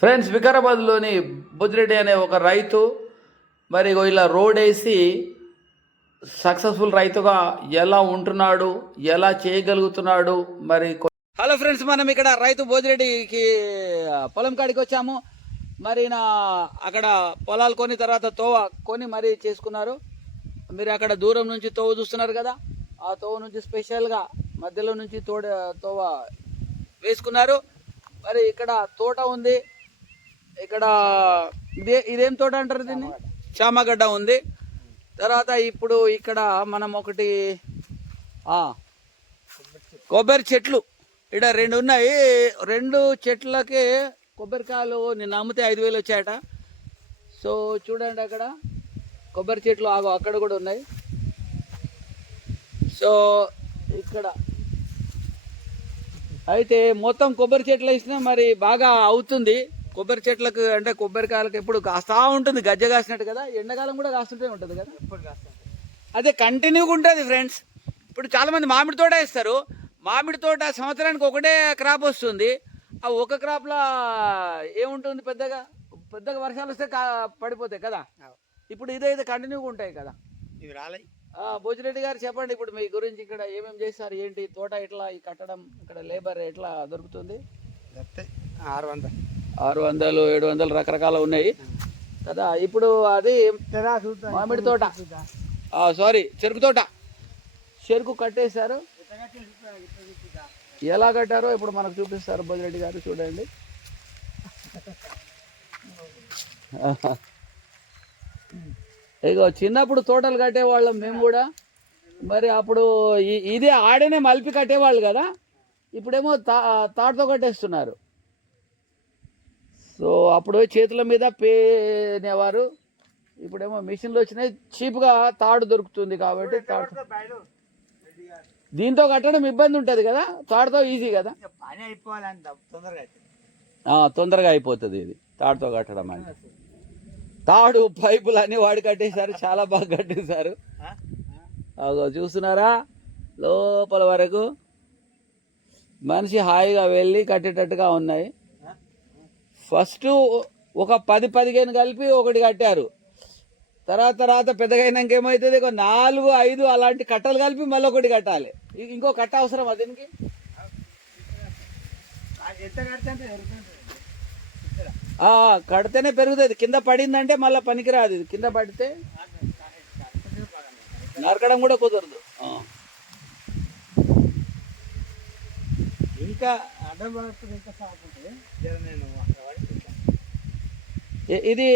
Friends వికారాబాద్లోని Buddireddy అనే ఒక రైతు మరి ఇలా రోడ్ వేసి సక్సెస్ఫుల్ రైతుగా ఎలా ఉంటున్నాడు ఎలా చేయగలుగుతున్నాడు మరి హలో ఫ్రెండ్స్ మనం ఇక్కడ రైతు బోజిరెడ్డికి పొలం కాడికి వచ్చాము. మరి నా అక్కడ పొలాలు కొని తర్వాత తోవ కొని మరి చేసుకున్నారు. మీరు అక్కడ దూరం నుంచి తోవ చూస్తున్నారు కదా ఆ తోవ నుంచి స్పెషల్గా మధ్యలో నుంచి తోడ తోవ వేసుకున్నారు. మరి ఇక్కడ తోట ఉంది. ఇక్కడ ఇదే ఇదేం తోట అంటారు దీన్ని? చామగడ్డ ఉంది. తర్వాత ఇప్పుడు ఇక్కడ మనం ఒకటి కొబ్బరి చెట్లు. ఇక్కడ రెండు ఉన్నాయి. రెండు చెట్లకి కొబ్బరికాయలు నిన్న అమ్మితే ఐదు వేలు వచ్చాయట. సో చూడండి అక్కడ. కొబ్బరి చెట్లు ఆగో అక్కడ కూడా ఉన్నాయి. సో ఇక్కడ. అయితే మొత్తం కొబ్బరి చెట్లు వేసినా మరి బాగా అవుతుంది. కొబ్బరి చెట్లకు అంటే కొబ్బరికాయలకు ఎప్పుడు కాస్తా ఉంటుంది గజ్జ కాసినట్టు కదా. ఎండాకాలం కూడా కాస్తుంటే ఉంటుంది కదా. అదే కంటిన్యూగా ఉంటుంది ఫ్రెండ్స్ ఇప్పుడు చాలామంది మామిడి తోట వేస్తారు. మామిడి తోట సంవత్సరానికి ఒకటే క్రాప్ వస్తుంది. ఆ ఒక క్రాప్లో ఏముంటుంది పెద్దగా? పెద్దగా వర్షాలు వస్తే పడిపోతాయి కదా. ఇప్పుడు ఇదైతే కంటిన్యూగా ఉంటాయి కదా. ఇవి రాలే భోజిరెడ్డి గారు చెప్పండి ఇప్పుడు మీ గురించి ఇక్కడ ఏమేమి చేస్తారు ఏంటి తోట ఎట్లా ఈ కట్టడం ఇక్కడ లేబర్ ఎట్లా దొరుకుతుంది? ఆరు వందలు. ఆరు వందలు ఏడు వందలు రకరకాల ఉన్నాయి. కదా ఇప్పుడు అది మామిడి తోట. సారీ చెరుకు తోట. చెరుకు కట్టేశారు. ఎలా కట్టారో ఇప్పుడు మనకు చూపిస్తారు భోజిరెడ్డి గారు చూడండి. ఇగో చిన్నప్పుడు తోటలు కట్టేవాళ్ళం మేము కూడా. మరి అప్పుడు ఇదే ఆడనే మలిపి కట్టేవాళ్ళు కదా. ఇప్పుడేమో తా తాడుతో కట్టేస్తున్నారు. సో అప్పుడు చేతుల మీద పేనేవారు. ఇప్పుడేమో మిషన్లు వచ్చినాయి. చీప్గా తాడు దొరుకుతుంది కాబట్టి తాడు. దీంతో కట్టడం ఇబ్బంది ఉంటుంది కదా? తాడుతో ఈజీ కదా? తొందరగా తొందరగా అయిపోతుంది ఇది. తాడుతో కట్టడం అంటే. తాడు పైపులు అన్ని వాడి కట్టేశారు. చాలా బాగా కట్టేశారు. చూస్తున్నారా? లోపల వరకు మనిషి హాయిగా వెళ్ళి కట్టేటట్టుగా ఉన్నాయి. ఫస్ట్ ఒక పది పదిహేను కలిపి ఒకటి కట్టారు. తర్వాత తర్వాత పెద్దగైనాక ఏమవుతుంది ఒక నాలుగు ఐదు అలాంటి కట్టలు కలిపి మళ్ళీ ఒకటి కట్టాలి ఇంకో కట్ట అవసరం దీనికి? కడితేనే పెరుగుతుంది. కింద పడిందంటే మళ్ళీ పనికిరాదు ఇది. కింద పడితే నరకడం కూడా కుదరదు. ఇంకా ఇది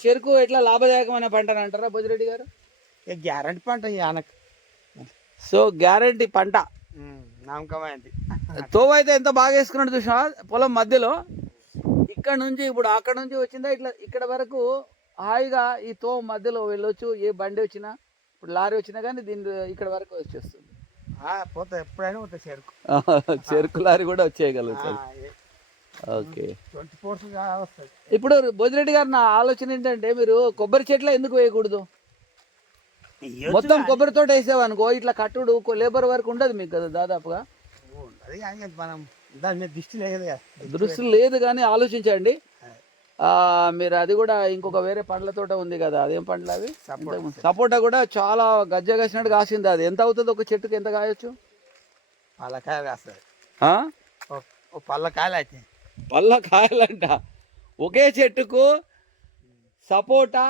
చెరుకు ఎట్లా లాభదాయకమైన పంట అని అంటారా భోజిరెడ్డి గారు? గ్యారంటీ పంట ఈ ఆనకు. సో గ్యారంటీ పంట. నమ్మకమైంది. తోవ అయితే ఎంత బాగా వేసుకున్నాడు చూసా పొలం మధ్యలో. ఇక్కడ నుంచి ఇప్పుడు అక్కడ నుంచి వచ్చిందా? ఇట్లా ఇక్కడ వరకు హాయిగా ఈ తోవ మధ్యలో వెళ్ళొచ్చు ఏ బండి వచ్చినా. ఇప్పుడు లారీ వచ్చినా కానీ దీని ఇక్కడ వరకు వచ్చేస్తుంది. పోతా ఎప్పుడైనా పోతా చెరుకు. చెరుకు లారీ కూడా వచ్చేయగలుగుతుంది ఓకే. ట్వంటీ ఫోర్స్ వస్తుంది. ఇప్పుడు భోజిరెడ్డి గారు నా ఆలోచన ఏంటంటే మీరు కొబ్బరి చెట్లు ఎందుకు వేయకూడదు? మొత్తం కొబ్బరి తోట వేసావనుకో ఇట్లా కట్టుడు లేబర్ వరకు ఉండదు మీకు కదా దాదాపుగా? మనం దాని మీద దృష్టి లేదు దృష్టి లేదు కానీ ఆలోచించండి. మీరు అది కూడా ఇంకొక వేరే పండ్ల తోట ఉంది కదా అదేం పండ్లు అవి. సపోటా. కూడా చాలా గజ్జ కాసినట్టు కాసింది అది. ఎంత అవుతుంది ఒక చెట్టుకి ఎంత కాయొచ్చు? పల్లకాయలు కాస్తుంది పల్లకాయలు అయితే. కాయలంట ఒకే చెట్టుకు సపోటా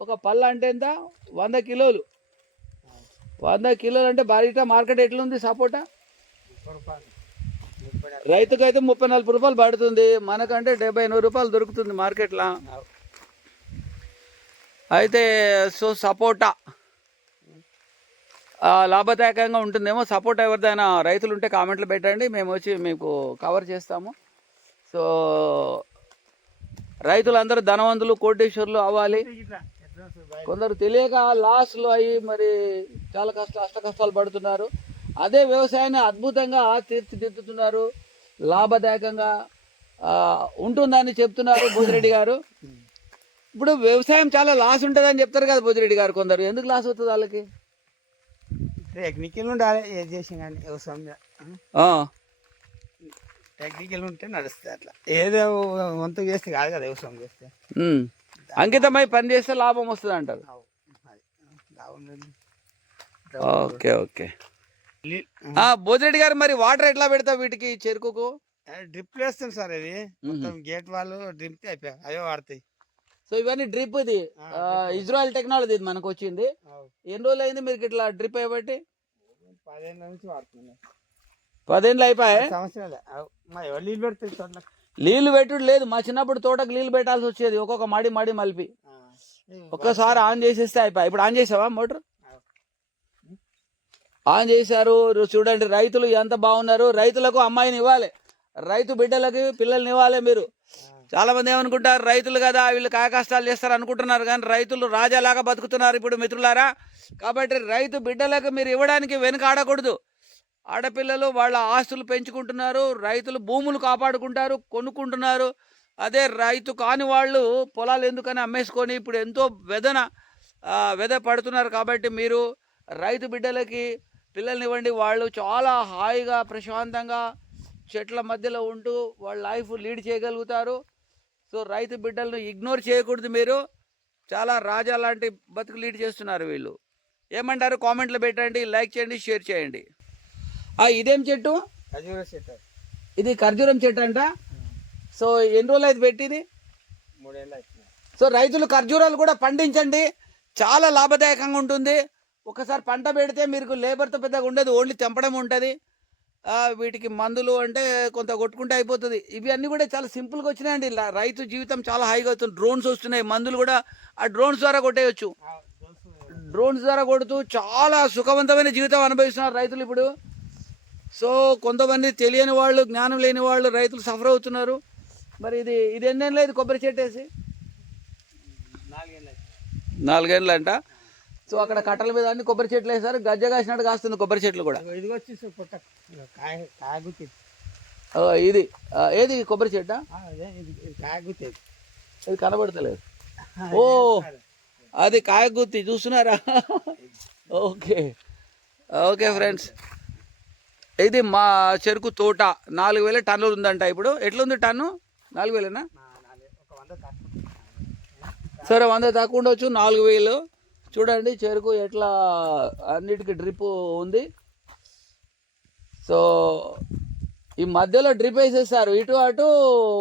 ఒక పళ్ళ అంటే ఎంత? వంద కిలోలు. వంద కిలోలు అంటే బయట మార్కెట్ ఎట్లుంది సపోటా? రైతుకు అయితే ముప్పై నలభై రూపాయలు పడుతుంది. మనకంటే డెబ్బై ఎనభై రూపాయలు దొరుకుతుంది మార్కెట్లో. అయితే సో సపోటా. లాభదాయకంగా ఉంటుందేమో. సపోటా ఎవరిదైనా రైతులు ఉంటే కామెంట్లు పెట్టండి. మేము వచ్చి మీకు కవర్ చేస్తాము. సో రైతులందరూ ధనవంతులు కోటేశ్వర్లు అవ్వాలి. కొందరు తెలియక లాస్లో అయ్యి మరి చాలా కష్ట అష్ట కష్టాలు పడుతున్నారు. అదే వ్యవసాయాన్ని అద్భుతంగా తీర్చిదిద్దుతున్నారు. లాభదాయకంగా ఉంటుందని చెప్తున్నారు భోజిరెడ్డి గారు. ఇప్పుడు వ్యవసాయం చాలా లాస్ ఉంటుందని చెప్తారు కదా భోజిరెడ్డి గారు కొందరు. ఎందుకు లాస్ అవుతుంది వాళ్ళకి? టెక్నికల్ ఉండాలి ఏది చేసిన కానీ వ్యవసాయం టెక్నికల్ ఉంటే నడుస్తుంది అట్లా. ఏదో వంతు చేస్తే కాదు కదా వ్యవసాయం చేస్తే. అంకితమై పని చేస్తే లాభం వస్తుంది అంటారు. Okay okay. భోజిరెడ్డి గారు మరి వాటర్ ఎట్లా పెడతావు వీటికి చెరుకుకు? డ్రిప్ వేస్తాం సార్ ఇది మొత్తం గేట్ వాళ్ళు డ్రిప్ అయిపోయా అవే వాడతాయి. సో ఇవన్నీ డ్రిప్ ఇది. ఇజ్రాయెల్ టెక్నాలజీ ఇది మనకు వచ్చింది. ఎన్ని రోజులు అయింది మీరు ఇట్లా డ్రిప్ అయ్యబట్టి? పదిహేను నుంచి వాడుతున్నాం పదేళ్ళు అయిపోయాయి? నీళ్ళు తోటలకు నీళ్ళు పెట్టుడు లేదు. మా చిన్నప్పుడు తోటకు నీళ్ళు పెట్టాల్సి వచ్చేది. ఒక్కొక్క మడి మడి మలిపి. ఒక్కసారి ఆన్ చేసేస్తే అయిపోయి. ఇప్పుడు ఆన్ చేసావా మోటార్. ఆన్ చేశారు చూడండి రైతులు ఎంత బాగున్నారు రైతులకు అమ్మాయిని ఇవ్వాలి రైతు బిడ్డలకి పిల్లల్ని ఇవ్వాలి మీరు. చాలామంది చాలా ఏమనుకుంటారు రైతులు కదా వీళ్ళు కాయకష్టాలు చేస్తారు అనుకుంటున్నారు కానీ రైతులు రాజాలాగా బతుకుతున్నారు ఇప్పుడు మిత్రులారా. కాబట్టి రైతు బిడ్డలకు మీరు ఇవ్వడానికి వెనుక ఆడకూడదు ఆడపిల్లలు వాళ్ళ ఆస్తులు పెంచుకుంటున్నారు రైతులు భూములు కాపాడుకుంటారు కొనుక్కుంటున్నారు. అదే రైతు కాని వాళ్ళు పొలాలు ఎందుకని అమ్మేసుకొని ఇప్పుడు ఎంతో వెదన వెద పడుతున్నారు కాబట్టి మీరు రైతు బిడ్డలకి పిల్లల్ని ఇవ్వండి వాళ్ళు చాలా హాయిగా ప్రశాంతంగా చెట్ల మధ్యలో ఉంటూ వాళ్ళ లైఫ్ లీడ్ చేయగలుగుతారు. సో రైతు బిడ్డలను ఇగ్నోర్ చేయకూడదు మీరు. చాలా రాజా లాంటి బతుకు లీడ్ చేస్తున్నారు వీళ్ళు. ఏమంటారు? కామెంట్లు పెట్టండి లైక్ చేయండి షేర్ చేయండి. ఆ, ఇదేం చెట్టు? ఖజూర చెట్టు. ఇది ఖర్జూరం చెట్టు అంట. సో ఎన్ని రోజులు అయితే పెట్టింది? మూడేళ్ళు సో రైతులు ఖర్జూరాలు కూడా పండించండి. చాలా లాభదాయకంగా ఉంటుంది. ఒకసారి పంట పెడితే మీకు లేబర్తో పెద్దగా ఉండదు ఓన్లీ తెంపడం ఉంటుంది. వీటికి మందులు అంటే కొంత కొట్టుకుంటే అయిపోతుంది. ఇవి అన్నీ కూడా చాలా సింపుల్గా వచ్చినాయండి. రైతు జీవితం చాలా హైగా అవుతుంది డ్రోన్స్ వస్తున్నాయి. మందులు కూడా ఆ డ్రోన్స్ ద్వారా కొట్టేయచ్చు. డ్రోన్స్ ద్వారా కొడుతూ చాలా సుఖవంతమైన జీవితం అనుభవిస్తున్నారు రైతులు ఇప్పుడు. సో కొంతమంది తెలియని వాళ్ళు జ్ఞానం లేని వాళ్ళు రైతులు సఫర్ అవుతున్నారు. మరి ఇది ఇది ఎన్నేళ్ళు ఇది కొబ్బరి చెట్టు వేసి? నాలుగేళ్ళు నాలుగేళ్ళు అంట? సో అక్కడ కట్టల మీద అన్ని కొబ్బరి చెట్లు వేసారు గజ్జ కాసినట్టు కాస్తుంది కొబ్బరి చెట్లు కూడా. ఇది ఏది కొబ్బరి చెట్ట? ఇది కనబడతలేదు. ఓ అది కాయగుత్తి చూస్తున్నారా? ఓకే. Okay friends. ఇది మా చెరుకు తోట. నాలుగు వేల టన్నులు ఉందంట ఇప్పుడు. ఎట్లుంది టన్ను? నాలుగు వేలేనా? సరే వంద తక్కువ ఉండొచ్చు నాలుగు వేలు. చూడండి చెరుకు ఎట్లా అన్నిటికీ డ్రిప్ ఉంది. సో ఈ మధ్యలో డ్రిప్ వేసేస్తారు ఇటు అటు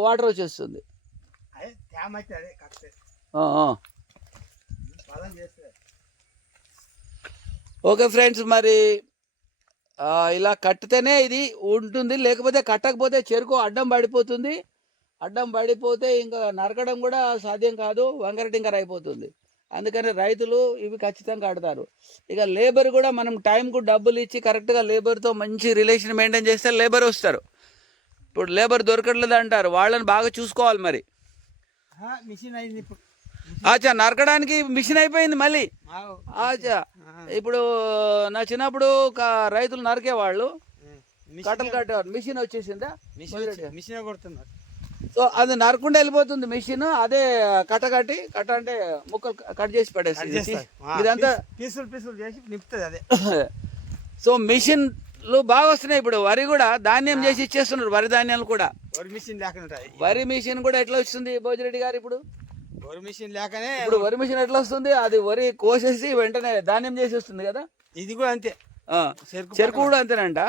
వాటర్ వచ్చేస్తుంది. ఓకే ఫ్రెండ్స్ మరి ఇలా కట్టితేనే ఇది ఉంటుంది. లేకపోతే కట్టకపోతే చెరుకు అడ్డం పడిపోతుంది. అడ్డం పడిపోతే ఇంకా నరకడం కూడా సాధ్యం కాదు. వంకర టింకర అయిపోతుంది. అందుకని రైతులు ఇవి ఖచ్చితంగా కడతారు ఇక లేబర్ కూడా మనం టైంకు డబ్బులు ఇచ్చి కరెక్ట్గా లేబర్తో మంచి రిలేషన్ మెయింటైన్ చేస్తే లేబర్ వస్తారు. ఇప్పుడు లేబర్ దొరకట్లేదు అంటారు వాళ్ళని బాగా చూసుకోవాలి మరి. మిషన్ అయింది ఆచా నరకడానికి మిషన్ అయిపోయింది మళ్ళీ. ఆచా ఇప్పుడు నా చిన్నప్పుడు రైతులు నరికేవాళ్ళు. కట్టలు కట్టేవాళ్ళు మిషన్ వచ్చేసిందా? మిషన్ మిషన్ కొడుతున్నారు. సో అది నరకుండా వెళ్ళిపోతుంది మిషన్ అదే కట్ట కట్టి కట్ట అంటే ముక్కలు కట్ చేసి పడేస్తుంది ఇదంతా పీసులు పీసులు చేసి నింపుతుంది అదే. సో మిషన్లు బాగా వస్తున్నాయి ఇప్పుడు వరి కూడా ధాన్యం చేసి ఇచ్చేస్తున్నారు వరి ధాన్యాలు కూడా. వరి మిషన్ లేకుండా వరి మిషన్ కూడా ఎట్లా వస్తుంది భోజిరెడ్డి గారు ఇప్పుడు? వరి మిషన్ లేకనే ఇప్పుడు వరి మిషన్ ఎట్లా వస్తుంది? అది వరి కోసేసి వెంటనే ధాన్యం చేసి వస్తుంది కదా? ఇది కూడా అంతే. చెరుకు చెరుకు కూడా అంతేనంట.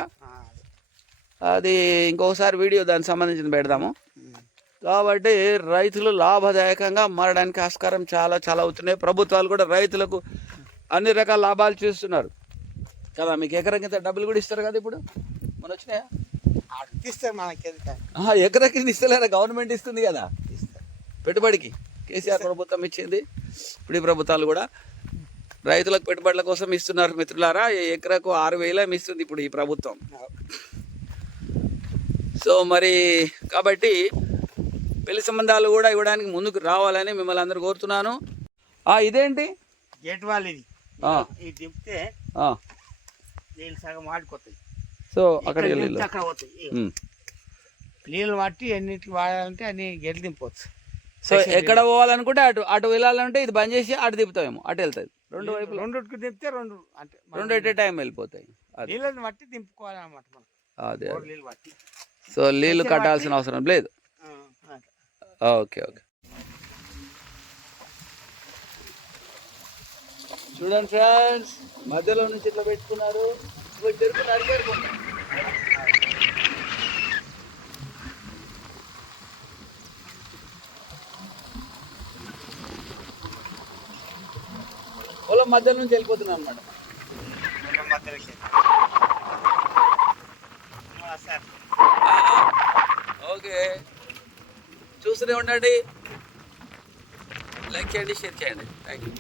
అది ఇంకొకసారి వీడియో దానికి సంబంధించిన పెడదాము. కాబట్టి రైతులు లాభదాయకంగా మారడానికి ఆస్కారం చాలా చాలా అవుతున్నాయి. ప్రభుత్వాలు కూడా రైతులకు అన్ని రకాల లాభాలు చూస్తున్నారు. కదా మీకు ఎకరం కింద డబ్బులు కూడా ఇస్తారు కదా ఇప్పుడు? మన వచ్చినాయా? ఆహా, ఎకరకి ఇస్తలేరా? గవర్నమెంట్ ఇస్తుంది కదా. పెట్టుబడికి. కేసీఆర్ ప్రభుత్వం ఇచ్చింది. ఇప్పుడు ఈ ప్రభుత్వాలు కూడా రైతులకు పెట్టుబడుల కోసం ఇస్తున్నారు మిత్రులారా. ఎకరకు ఆరు వేల ఇస్తుంది ఇప్పుడు ఈ ప్రభుత్వం. సో మరి కాబట్టి పెళ్ళి సంబంధాలు కూడా ఇవ్వడానికి ముందుకు రావాలని మిమ్మల్ని అందరు కోరుతున్నాను. ఆ, ఇదేంటి? గేట్ వాళ్ళు ఇది. దింపితే. నీళ్ళు సగం వాడిపోతాయి. సో దింపితే అక్కడ పోతాయి. నీళ్ళు పట్టి ఎన్నిటికి వాడాలంటే అన్ని గేట్లు దింపవచ్చు సో ఎక్కడ పోవాలనుకుంటే అటు అటు వెళ్ళాలంటే ఇది బంద్ చేసి అటు తిప్పుతామేమో అటు వెళ్తుంది రెండు వైపులు. రెండుకి దింపితే రెండు అంటే రెండు ఎట్ టైం వెళ్ళిపోతాయి. నీళ్ళని బట్టి దింపుకోవాలన్నమాట మనం. అదే నీళ్ళు బట్టి. సో నీళ్ళు కట్టాల్సిన అవసరం లేదు. Okay okay. చూడండి ఫ్రెండ్స్ మధ్యలో నుంచి ఇట్లా పెట్టుకున్నారు. చెరుకు నరికేరుకుంటారు పొలం మధ్యలో నుంచి వెళ్ళిపోతున్నాం అనమాట ఉన్న మధ్యలోకి. ఆ, సార్ ఓకే. చూస్తూనే ఉండండి. లైక్ చేయండి షేర్ చేయండి. Thank you